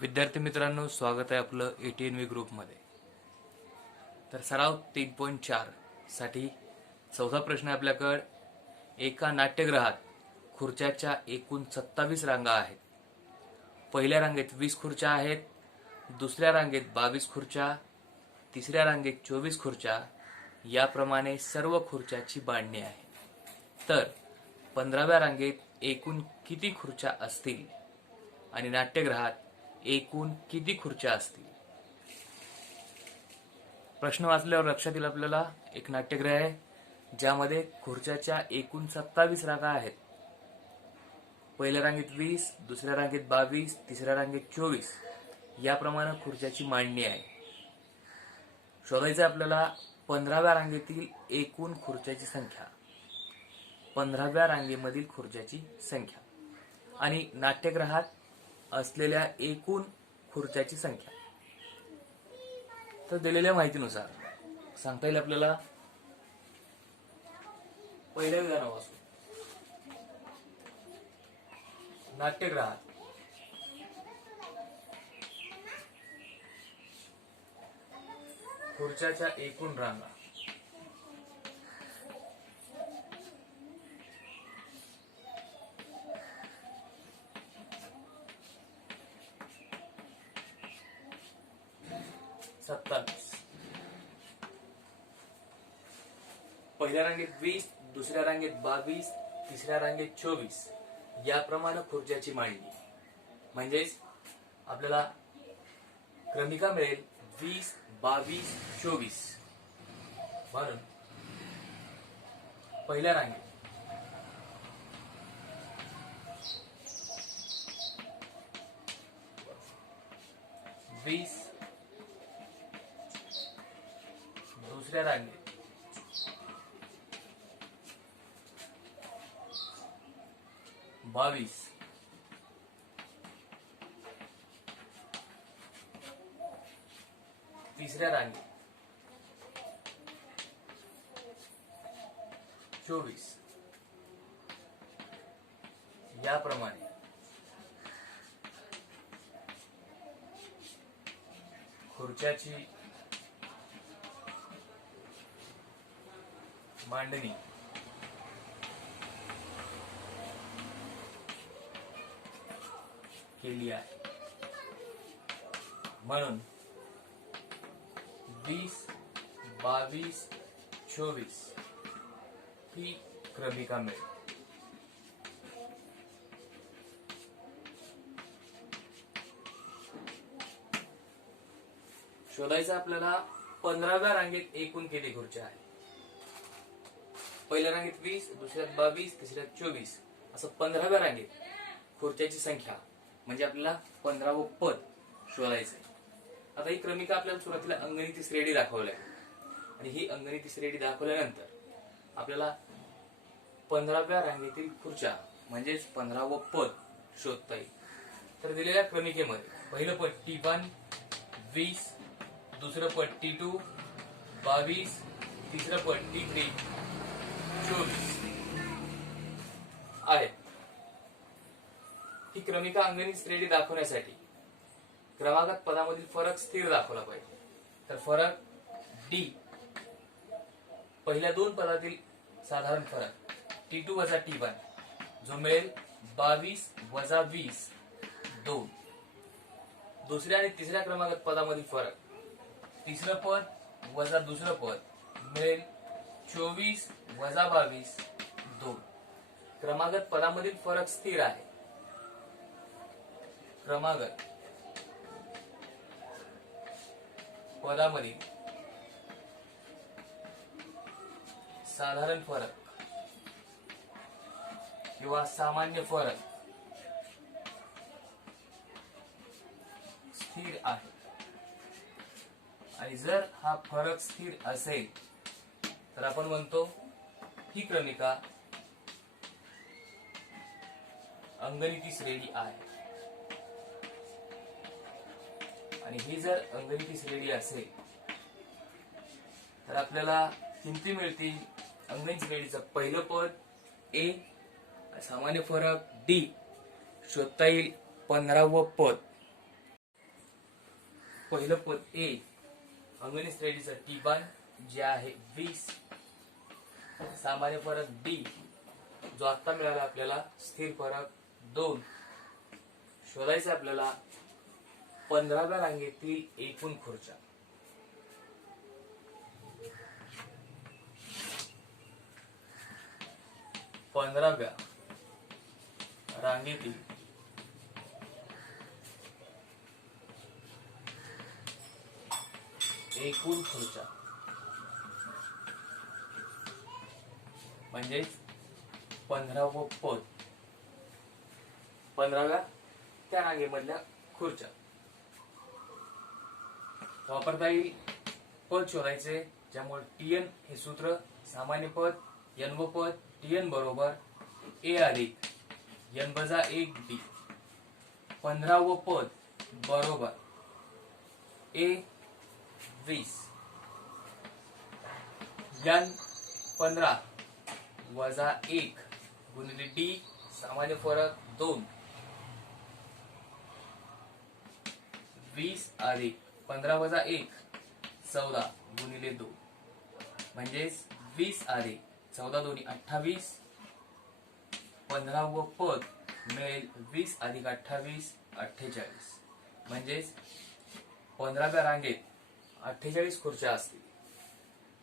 विद्यार्थी मित्रांनो, स्वागत आहे आपलं ATNV ग्रुपमध्ये. तर सराव 3.4 साठी चौथा प्रश्न आहे आपल्याकडे. एका नाट्यगृहात खुर्च्याच्या एकूण 27 रांगा आहेत. पहिल्या रांगेत 20 खुर्च्या आहेत, दुसऱ्या रांगेत 22 खुर्च्या, तिसऱ्या रांगेत 24 खुर्च्या, याप्रमाणे सर्व खुर्च्याची मांडणी आहे. तर 15व्या रांगेत एकूण किती खुर्च्या असतील आणि नाट्यगृहात एकूण किती खुर्च्या असतील? प्रश्न वाचल्यावर लक्षात येईल आपल्याला एक नाट्यगृह आहे ज्यामध्ये खुर्च्याच्या एकूण 27 रांगा आहेत. पहिल्या रांगेत 20, दुसऱ्या रांगेत 22, तिसऱ्या रांगेत 24, याप्रमाणे खुर्च्याची मांडणी आहे. शोधायचं आपल्याला 15व्या रांगेतील एकूण खुर्च्याची संख्या, 15व्या रांगेमधील खुर्च्याची संख्या आणि नाट्यगृहात असलेल्या एकूण खुर्च्याची संख्या. तर दिलेल्या माहितीनुसार सांगता येईल आपल्याला. पहिल्या विधानापासून नाट्यगृहात खुर्च्याच्या एकूण रांगा पहिल्या रांगेत 20, दुसऱ्या रांगेत 22, तिसऱ्या रांगेत 24, याप्रमाणे खुर्च्याची मांडणी. म्हणजेच आपल्याला क्रमिका मिळेल 20, 22, 24. म्हणून पहिल्या रांगेत 20, दुसऱ्या रांगेत 22, तिसऱ्या रांगेत 24, याप्रमाणे खुर्च्याची मांडणी केली आहे. म्हणून 20, 22, 24 ही क्रमिका मिळेल. शोधायचं आपल्याला 15व्या रांगेत एकूण किती खुर्च्या आहेत. पहिल्या रांगेत 20, दुसऱ्यात 22, तिसऱ्यात 24, असं 15व्या रांगेत खुर्च्याची संख्या म्हणजे आपल्याला 15वं पद शोधायचंय. आता ही क्रमिका आपल्याला सुरुवातीला अंगणिती श्रेणी दाखवली आहे आणि ही अंगणिती श्रेणी दाखवल्यानंतर आपल्याला 15व्या रांगेतील खुर्च्या म्हणजेच 15वं पद शोधता येईल. तर दिलेल्या क्रमिकेमध्ये पहिलं पद T1 20, दुसरं पद T2 22, तिसरं पद T3 24 आहे. ही क्रमिका अंगणित श्रेणी दाखवण्यासाठी क्रमागत पदामधील फरक स्थिर दाखवला पाहिजे. तर फरक D, पहिल्या दोन पदातील साधारण फरक T2 वजा T1 जो मिळेल 22 वजा 20 2. दुसऱ्या आणि तिसऱ्या क्रमागत पदामधील फरक तिसरं पद वजा दुसरं पद मिळेल 24 वजा 22 2. क्रमागत पदामधील फरक स्थिर आहे. क्रमागत पदामधील साधारण फरक किंवा सामान्य फरक स्थिर आहे आणि जर हा फरक स्थिर असेल तर आपण म्हणतो ही क्रमिका अंगनिती श्रेणी आहे. आणि ही जर अंगनिती श्रेणी असेल तर आपल्याला किमती मिळतील. अंगनिती श्रेणीचं पहिलं पद ए, सामान्य फरक डी, शोधता येईल 15वं पद. पहिलं पद ए, अंगनिती श्रेणीचं टी1 जे आहे 20, सामान्य फरक डी जो आता मिळाला आपल्याला स्थिर फरक 2. शोधायचं आपल्याला 15व्या रांगेतील एकूण खुर्च्या. पंधराव्या रांगेतील एकूण खुर्च्या म्हणजे 15वं पद. 15व्या त्या रांगेमधल्या खुर्च्या वापरता येईल. पद शोधायचे ज्यामुळे टीएन हे सूत्र सामान्य पद एन व पद टीएन बरोबर ए अधिक एन वजा 1 डी. 15वं पद बरोबर ए 20 एन 15 वजा 1 गुणिले डी सामान्य फरक 2. 20 अधिक 15 वजा 1 14 गुणिले 2 म्हणजेच 20 अधिक 14 दोन्ही 28. 15वं पद मिळेल 20 अधिक 28 48 म्हणजेच 15व्या रांगेत 48 खुर्च्या असतील.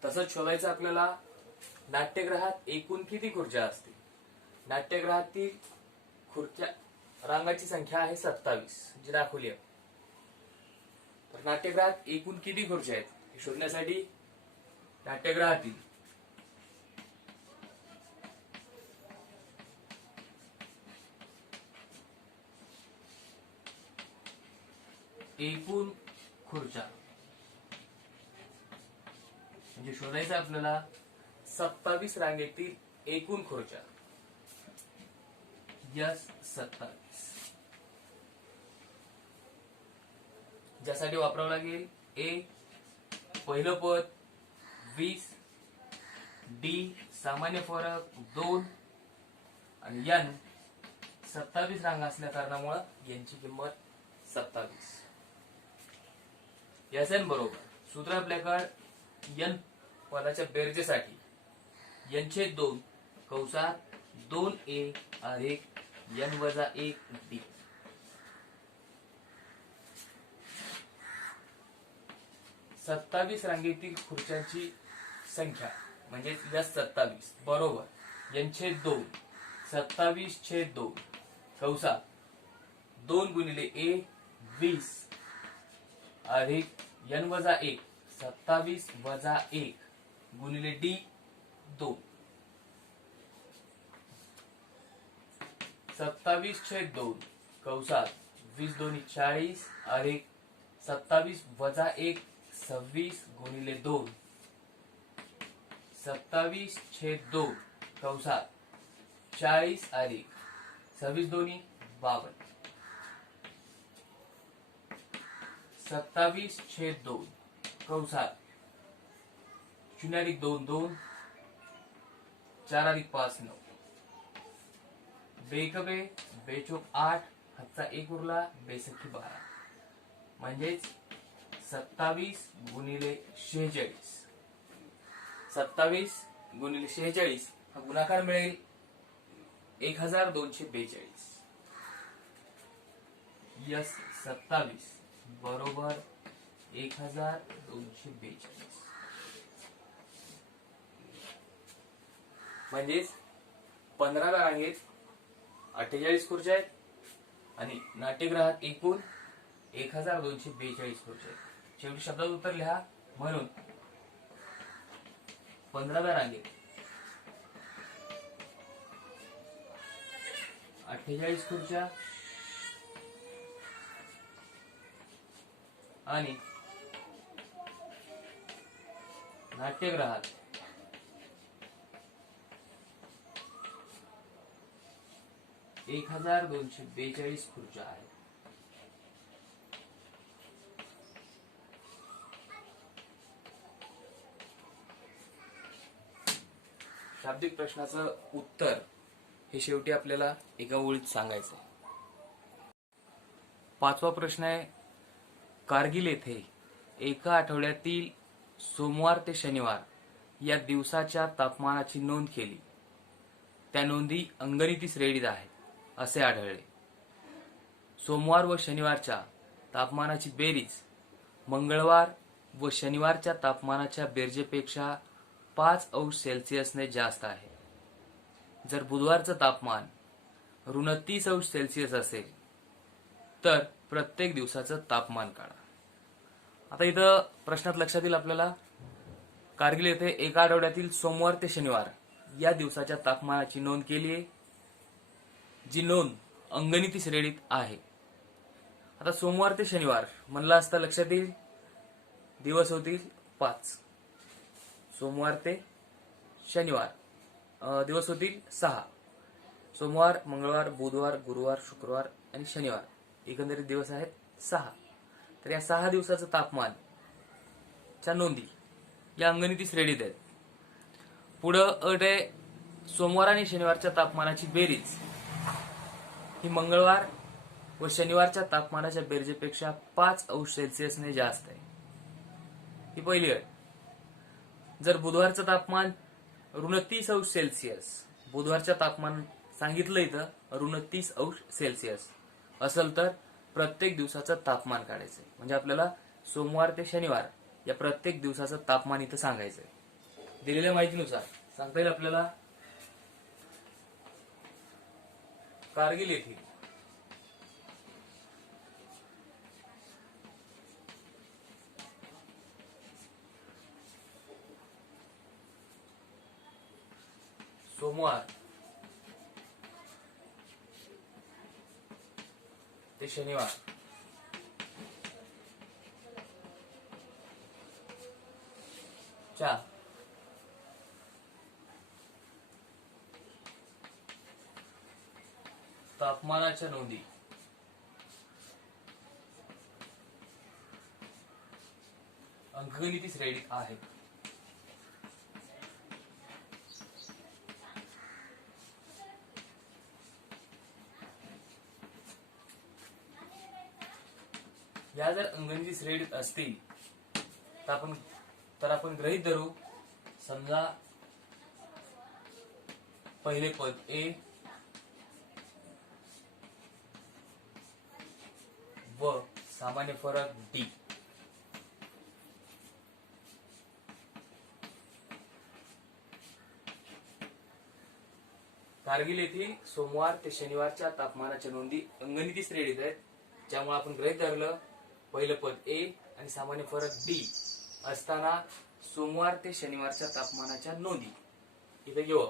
तसंच शोधायचं आपल्याला नाट्यगृहात एकूण किती खुर्च्या असतील. नाट्यगृहातील खुर्च्या रांगाची संख्या आहे 27 जी दाखवली आहे. तर नाट्यगृहात एकूण किती खुर्च्या आहेत हे शोधण्यासाठी नाट्यगृहातील एकूण खुर्च्या म्हणजे शोधायचं आपल्याला 27 रांगेतील एकूण खुर्च्या. यस 27 ज्यासाठी वापरावं लागेल ए पहिलं पद 20 डी सामान्य फरक 2 आणि एन 27 रांगा असल्या कारणामुळे यांची किंमत 27. एस एन बरोबर सूत्र आपल्याकडे एन पदाच्या बेरजेसाठी एन छेद 2 कंसात 2a अधिक एन वजा 1 डी. सत्तावीस रांगेतील खुर्च्यांची संख्या म्हणजे 27 बरोबर एन छेद 2 27/2 कंसात 2 गुणिले ए 20 अधिक एन वजा 1 27 वजा 1 गुणिले डी 2. 27/2 कंसात 20 दोन्ही 40 अधिक 27 वजा 1 26 गुणिले 2. 27/2 कंसात 40 अधिक 26 दोन्ही 52. 27/2 कंसात 0 अधिक 2 2 4 अधिक 5 9 बेकबे बेचोक 8 हातचा 1 उरला बेसखी 12 म्हणजेच 27 गुणिले 46. 27 गुणिले 46 हा गुणाकार मिळेल 1242. यस 27 बरोबर 1242 म्हणजेच 15 रांगेत 48 खुर्च्या आहेत आणि नाट्यगृहात एकूण 1242 खुर्च्या आहेत. शेवटी शब्दात उत्तर लिहा. म्हणून 15व्या रांगेत 48 खुर्च्या आणि नाट्यगृहात 1242 खुर्च्या आहेत. शाब्दिक प्रश्नाचं उत्तर हे शेवटी आपल्याला एका ओळीत सांगायचं आहे. 5वा प्रश्न आहे, कारगिल येथे एका आठवड्यातील सोमवार ते शनिवार या दिवसाच्या तापमानाची नोंद केली. त्या नोंदी अंगणिती श्रेणीत आहेत असे आढळले. सोमवार व शनिवारच्या तापमानाची बेरीज मंगळवार व शनिवारच्या तापमानाच्या बेरजेपेक्षा 5 अंश सेल्सिअसने जास्त आहे. जर बुधवारचं तापमान -30 अंश सेल्सिअस असेल तर प्रत्येक दिवसाचं तापमान काढा. आता इथं प्रश्नात लक्षात येईल आपल्याला, कारगिल येथे एका आठवड्यातील सोमवार ते शनिवार या दिवसाच्या तापमानाची नोंद केली आहे, जी नोंद अंगणिती श्रेणीत आहे. आता सोमवार ते शनिवार म्हणलं असता लक्षात येईल दिवस होतील 5. सोमवार ते शनिवार दिवस होतील 6. सोमवार, मंगळवार, बुधवार, गुरुवार, शुक्रवार आणि शनिवार एकंदरीत दिवस आहेत 6. तर या 6 दिवसाचं तापमान च्या नोंदी या अंगणिती श्रेणीत आहेत. पुढं अट आहे, सोमवार आणि शनिवारच्या तापमानाची बेरीज ही मंगळवार व शनिवारच्या तापमानाच्या बेरजेपेक्षा 5 अंश सेल्सिअसने जास्त आहे. ही पहिली अट. जर बुधवारचं तापमान -30 अंश सेल्सिअस, बुधवारच्या तापमान सांगितलं इथं -30 अंश सेल्सिअस असेल तर प्रत्येक दिवसाचं तापमान काढायचंय. म्हणजे आपल्याला सोमवार ते शनिवार या प्रत्येक दिवसाचं तापमान इथं सांगायचंय. दिलेल्या माहितीनुसार सांगता येईल आपल्याला, कारगिल येथील सोमवार ते शनिवार च्या तापमानाच्या नोंदी अंकगणिती श्रेणीत आहेत. या जर अंगणिती श्रेणीत असतील तर आपण गृहीत धरू, समजा पहिले पद ए व सामान्य फरक डी. कारगिल येथील सोमवार ते शनिवारच्या तापमानाच्या नोंदी अंगणिती श्रेणीत आहेत, ज्यामुळे आपण गृहीत धरलं पहिलं पद ए आणि सामान्य फरक डी असताना सोमवार ते शनिवारच्या तापमानाच्या नोंदी इथे घेऊ.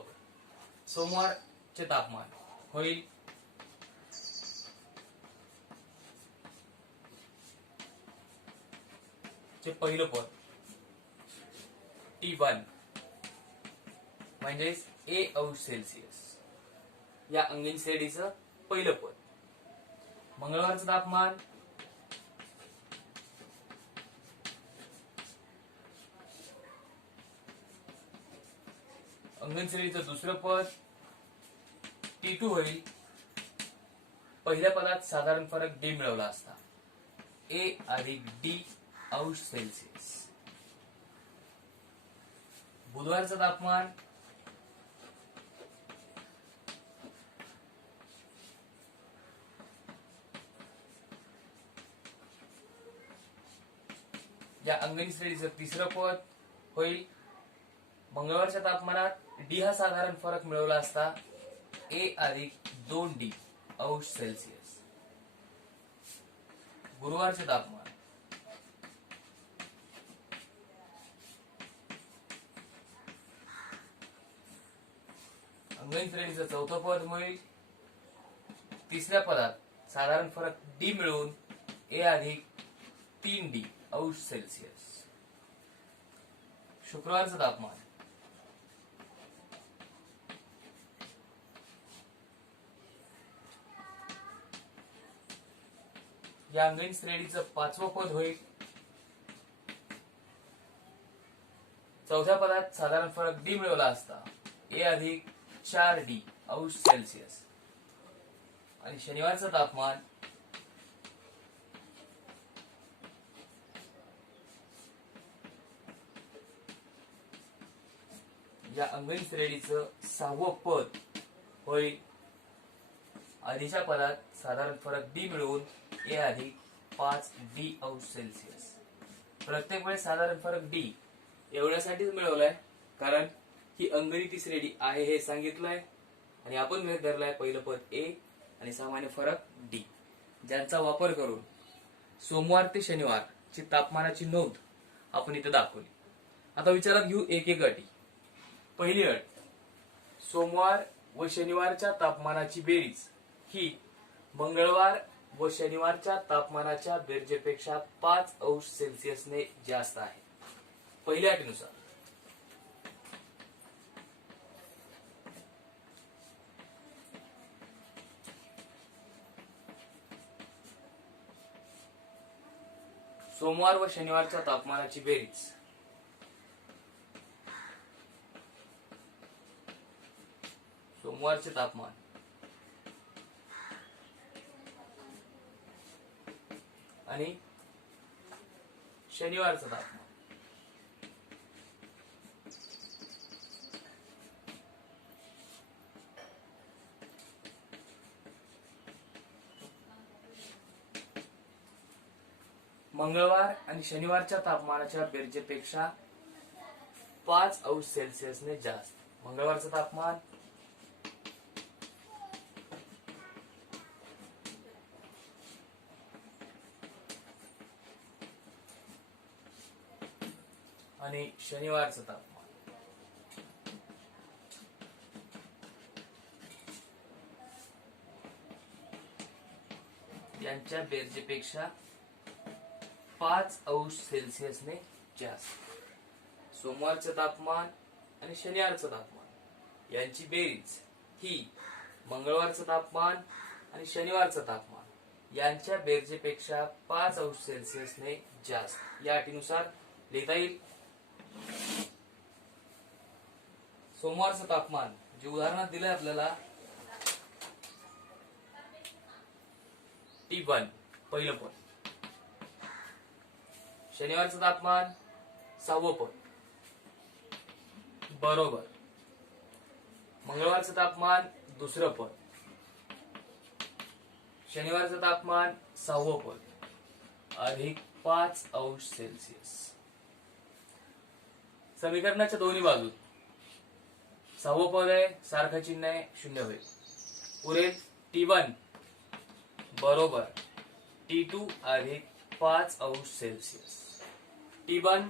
सोमवारचे तापमान होईल चे पहिलं पद T1 म्हणजेच ए अंश सेल्सिअस या अंगणिती श्रेणीचं पहिलं पद. मंगळवारचं तापमान अंगणिती श्रेणीचं दुसरं पद T2 होईल. पहिल्या पदात साधारण फरक डी मिळवला असता, ए अधिक डी अंश सेल्सिअस. बुधवारचं तापमान या अंगणिती श्रेणीचं तिसरं पद होईल. मंगळवारच्या तापमानात डी हा साधारण फरक मिळवला असता, ए अधिक 2D अंश सेल्सिअस. गुरुवारचे तापमान अंगणिती श्रेणीचं चौथं पद होईल. तिसऱ्या पदात साधारण फरक डी मिळवून ए अधिक 3D अंश सेल्सिअस. शुक्रवारचं तापमान या अंगणी श्रेणीचं 5वं पद होईल. चौथ्या पदात साधारण फरक डी मिळवला असता ए अधिक 4D अंश सेल्सिअस. आणि शनिवारचं तापमान या अंगणी श्रेणीचं 6वं पद होईल. आधीच्या पदात साधारण फरक डी मिळवून ए अधिक 5D अंश सेल्सिअस. प्रत्येक वेळेस साधारण फरक डी एवढ्यासाठीच मिळवलाय कारण ही अंगणिती श्रेणी आहे हे सांगितलंय आणि आपण गृहीत धरलाय पहिलं पद ए आणि सामान्य फरक डी, ज्यांचा वापर करून सोमवार ते शनिवार ची तापमानाची नोंद आपण इथे दाखवली. आता विचारात घेऊ एक एक अटी. पहिली अट, सोमवार व शनिवारच्या तापमानाची बेरीज ही मंगळवार व शनिवारच्या तापमानाच्या बेरजेपेक्षा 5 अंश सेल्सिअसने जास्त आहे. पहिल्या अटीनुसार सोमवार व शनिवारच्या तापमानाची बेरीज सोमवारचे तापमान आणि शनिवारचं तापमान मंगळवार आणि शनिवारच्या तापमानाच्या बेरजेपेक्षा 5 अंश सेल्सिअसने जास्त. मंगळवारचं तापमान आणि शनिवारचं तापमान यांच्या बेरजेपेक्षा 5 अंश सेल्सिअसने जास्त. सोमवारचं तापमान आणि शनिवारचं तापमान यांची बेरीज ही मंगळवारचं तापमान आणि शनिवारचं तापमान यांच्या बेरजेपेक्षा 5 अंश सेल्सिअसने जास्त. या अटीनुसार लिहिता येईल. सोमवारचं तापमान जे उदाहरणात दिलंय आपल्याला T1 पहिलं पद. शनिवारचं तापमान 6वं पद बरोबर. मंगळवारचं तापमान 2रं पद. शनिवारचं तापमान 6वं पद अधिक 5 अंश सेल्सिअस. समीकरणाच्या दोन्ही बाजूत 6वं पद आहे, सारखं चिन्ह आहे, 0 होईल. उरेल T1 बरोबर T2 अधिक 5 अंश सेल्सिअस. T1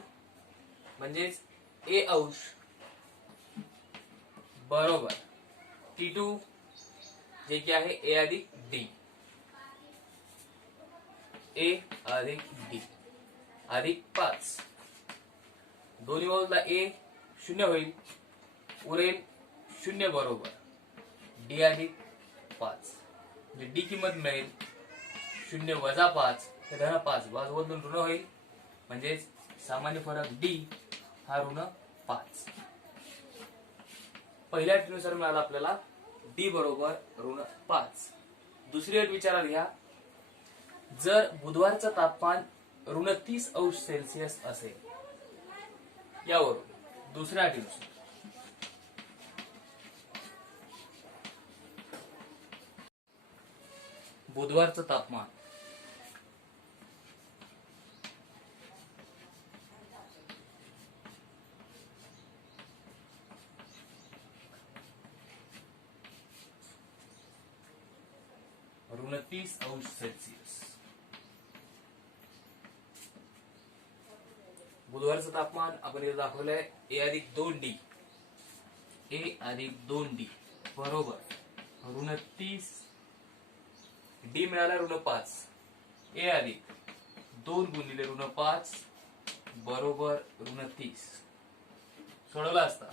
म्हणजेच ए अंश बरोबर T2 जे की आहे ए अधिक डी. ए अधिक डी अधिक 5. दोन्ही बाजूला ए 0 होईल. उरेल 0 बरोबर डी अधिक 5. म्हणजे डी किंमत मिळेल 0 वजा 5 हे धन 5. बाजू बदलून ऋण होईल म्हणजे सामान्य फरक डी हा ऋण 5. पहिल्या अटीनुसार मिळाला आपल्याला डी बरोबर ऋण 5. दुसरी अट विचारात घ्या. जर बुधवारचं तापमान ऋण 30 अंश सेल्सिअस असेल, यावरून दुसऱ्या अटीनुसार बुधवारचं तापमान ऋण 30 अंश सेल्सिअस. बुधवारचं तापमान आपण इथे दाखवलंय ए अधिक 2D. ए अधिक 2D बरोबर ऋण 30. डी मिळाला ऋण 5. ए अधिक 2 गुणिले ऋण 5 बरोबर ऋण 30. सोडवला असता.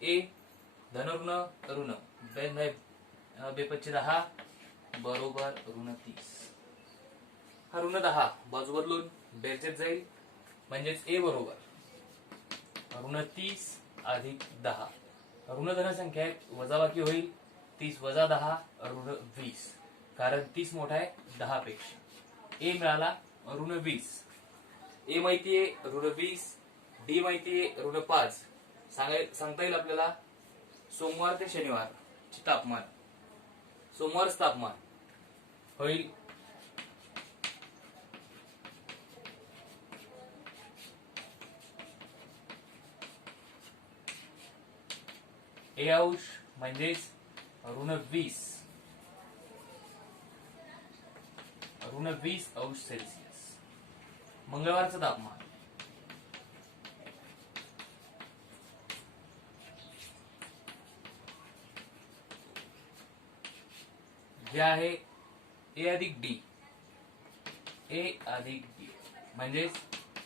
ए धन ऋण ऋण बेपच्चे 10 बरोबर ऋण 30. हा ऋण 10 बाजू बदलून बेरजेत जाईल, म्हणजेच ए बरोबर ऋण 30 अधिक 10. ऋण धन संख्या वजाबाकी होईल. 30 वजा 10 ऋण 20, कारण 30 मोठा आहे 10 पेक्षा. ए मिळाला ऋण 20. ए माहितीये ऋण 20, डी माहितीये ऋण 5. सांगता येईल आपल्याला सोमवार ते शनिवार तापमान. सोमवारच तापमान होईल ए अंश म्हणजेच ऋण 20 अंश सेल्सिअस. मंगळवारचं तापमान जे आहे ए अधिक डी म्हणजेच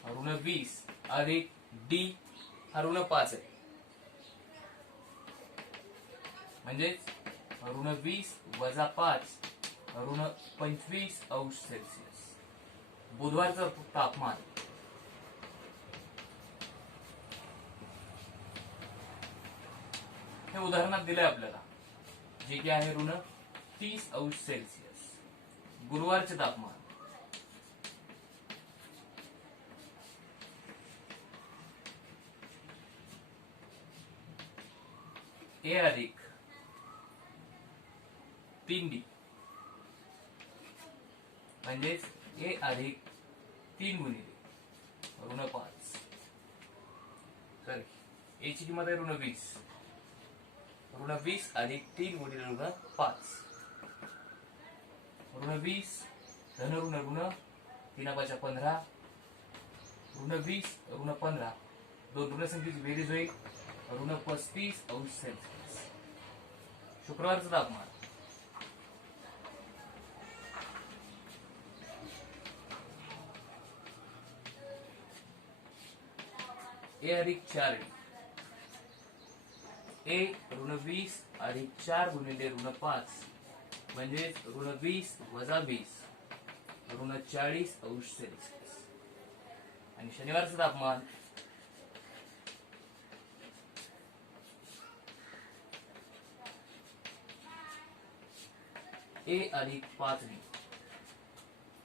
ऋण 20 अधिक डी हा ऋण 5 आहे, म्हणजेच ऋण 20 वजा 5 ऋण 25 अंश सेल्सिअस. बुधवारचं तापमान हे उदाहरणात दिलंय आपल्याला, जे की आहे ऋण 30 अंश सेल्सिअस. गुरुवारचे तापमान ए अधिक 3D म्हणजेच ए अधिक 3 गुणिले ऋण 5. सॉरी, ए ची किंमत आहे ऋण 20. ऋण 20 अधिक 3 गुणिले ऋण 5. ऋण 20 धन ऋण ऋण 3 5 15 ऋण 20 ऋण 15 दोन ऋण संख्येची बेरीज होईल ऋण 35 अंश सेल्सिअस. शुक्रवारचं तापमान ए अधिक 4D ए ऋण 20 अधिक 4 गुणिले ऋण 5 म्हणजे ऋण 20 वजा 20 ऋण 40 अंश सेल्सिअस. आणि शनिवारचं तापमान ए अधिक 5D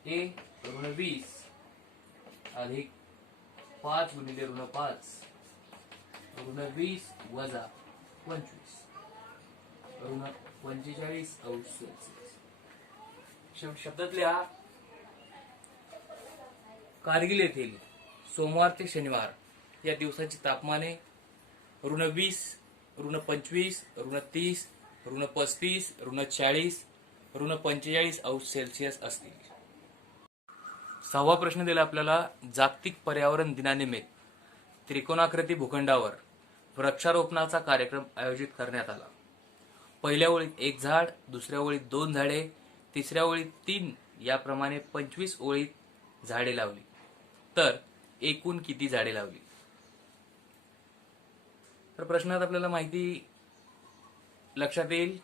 ए ऋण 20 अधिक 5 गुणिले ऋण 5 ऋण 20 वजा 25 ऋण 45 अंश सेल्सिअस. शब्दात लिहा कारगिल येथील सोमवार ते शनिवार या दिवसाची तापमाने ऋण 20 ऋण 25 ऋण 30 ऋण 35 ऋण 40 ऋण 45 अंश सेल्सिअस असतील. 6वा प्रश्न दिला आपल्याला, जागतिक पर्यावरण दिनानिमित्त त्रिकोणाकृती भूखंडावर वृक्षारोपणाचा कार्यक्रम आयोजित करण्यात आला. पहिल्या ओळीत 1 झाड, दुसऱ्या ओळीत 2 झाडे, तिसऱ्या ओळीत 3 याप्रमाणे 25 ओळीत झाडे लावली. तर एकूण किती झाडे लावली? तर प्रश्नात आपल्याला माहिती लक्षात येईल.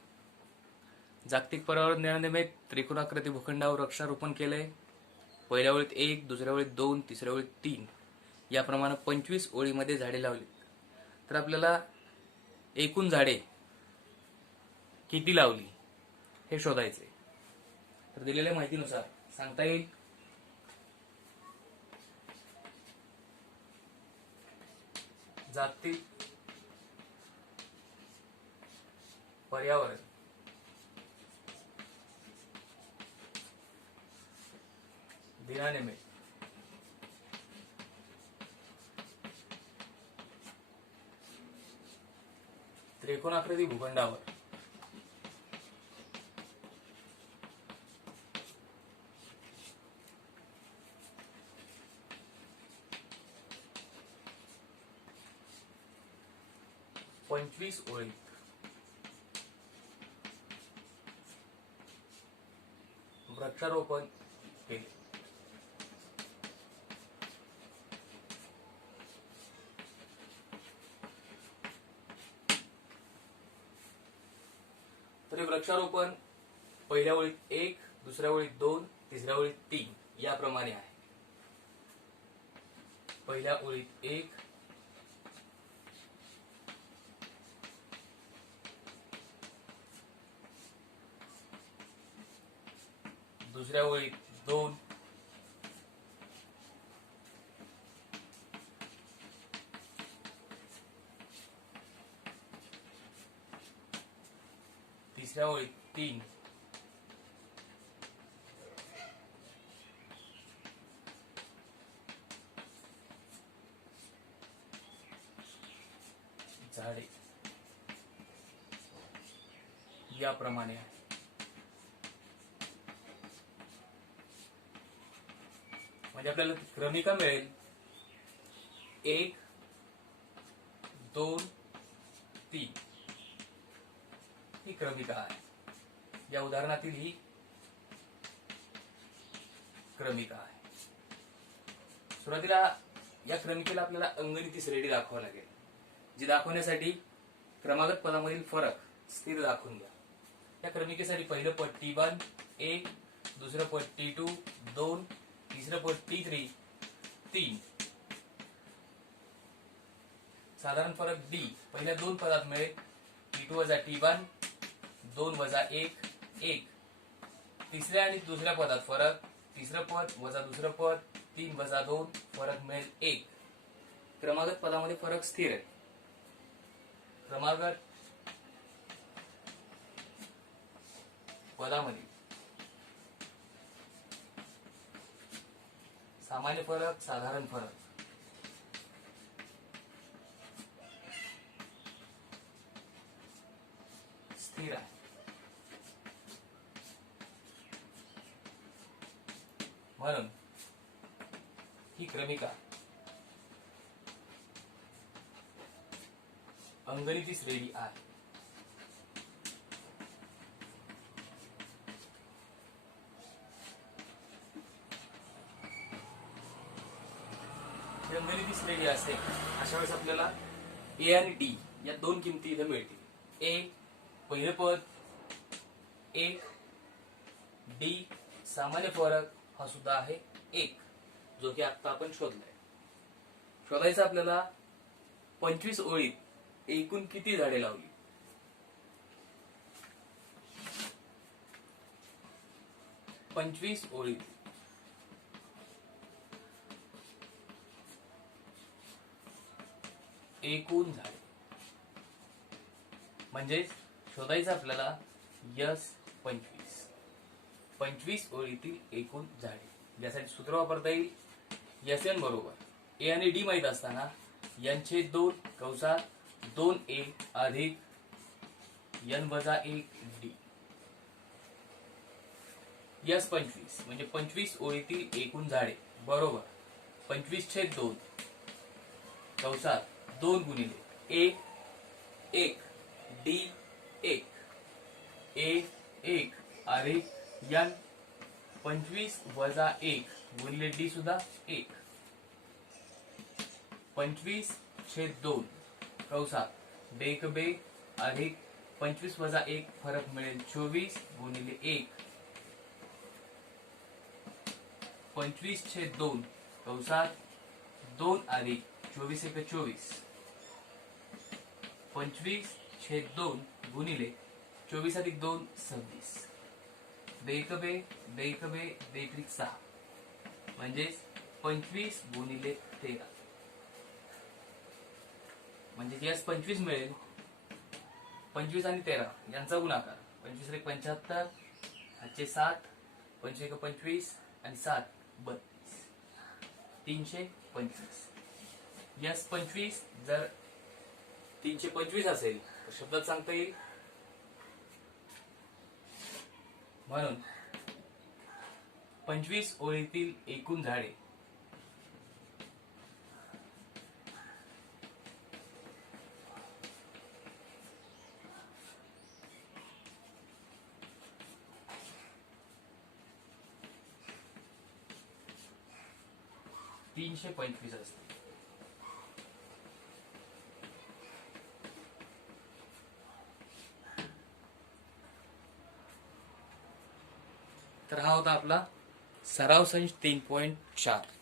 जागतिक पर्यावरण दिनानिमित्त त्रिकोणाकृती भूखंडावर वृक्षारोपण केले. पहिल्या ओळीत 1, दुसऱ्या ओळीत 2, तिसऱ्या ओळीत 3 याप्रमाणे 25 ओळीमध्ये झाडे लावली. तर आपल्याला एकूण झाडे किती लावली हे शोधायचे. तर दिलेल्या माहितीनुसार सांगता येईल जागतिक पर्यावरण दिनानिमित्त त्रिकोणाकृती भूखंडावर पंचवीस ओळीत वृक्षारोपण केले. तरी वृक्षारोपण पहिल्या ओळीत 1, दुसऱ्या ओळीत 2, तिसऱ्या ओळीत 3 याप्रमाणे आहे. पहिल्या ओळीत 1, दुसऱ्या ओळीत 2, तिसऱ्या ओळीत 3, झाडे याप्रमाणे आहे. म्हणजे आपल्याला क्रमिका मिळेल 1, 2, 3 ही क्रमिका आहे. या उदाहरणातील ही क्रमिका आहे. सुरुवातीला या क्रमिकेला आपल्याला अंगनिती श्रेणी दाखवावी लागेल, जी दाखवण्यासाठी क्रमागत पदामधील फरक स्थिर दाखवून घ्या. या क्रमिकेसाठी पहिलं पद T1 1, दुसरं पद T2 2, तिसरं पद T3 3. साधारण फरक D पहिल्या 2 पदात मिळेल. T2 वजा T1 2 वजा 1 1. तिसऱ्या आणि दुसऱ्या पदात फरक तिसरं पद वजा दुसरं पद 3 वजा 2 फरक मिळेल 1. क्रमागत पदामध्ये फरक स्थिर आहे. क्रमागत पदामध्ये सामान्य फरक साधारण फरक स्थिर आहे. म्हणून ही क्रमिका अंगनिती श्रेणी आहे. अंगनिती श्रेणी असेल अशा वेळेस आपल्याला ए आणि डी या 2 किमती इथे मिळतील. ए पहिले पद 1, डी सामान्य फरक हा सुद्धा आहे 1, जो की आता आपण शोधलाय. शोधायचं आपल्याला 25 ओळीत एकूण किती झाडे लावली. पंचवीस ओळीत एकूण झाडे म्हणजे शोधायचं आपल्याला यस 25. 25 ओळीतील एकूण झाडे. यासाठी सूत्र वापरता येईल. एन बरोबर ए आणि डी माहित असताना यांचे 2 कंसात 2a अधिक n वजा 1 डी. यस 25 म्हणजे 25 ओळीतील एकूण झाडे बरोबर 25/2 कंसात 2 गुणिले ए 1 डी 1 ए 1 अधिक n 25 वजा 1 गुणिले डी सुद्धा 1. 25/2 कंसात बेक बे अधिक 25 वजा 1 फरक मिळेल 24 गुणिले 1. 25/2 कंसात 2 अधिक 24 × 24. 25/2 गुणिले 24 अधिक 2 26. बेकबे बेकबे बेत्रिक 6 म्हणजेच 25 गुणिले 13 म्हणजे यस 25 मिळेल. 25 आणि 13 यांचा गुणाकार 25 × 75 हाचे 7 25 × 25 आणि 7 32 325. यस 25 जर 325 असेल तर शब्दात सांगता येईल. म्हणून 25 ओळीतील एकूण झाडे तीनशे 25 असते. तर हा होता आपला सराव संच 3.4.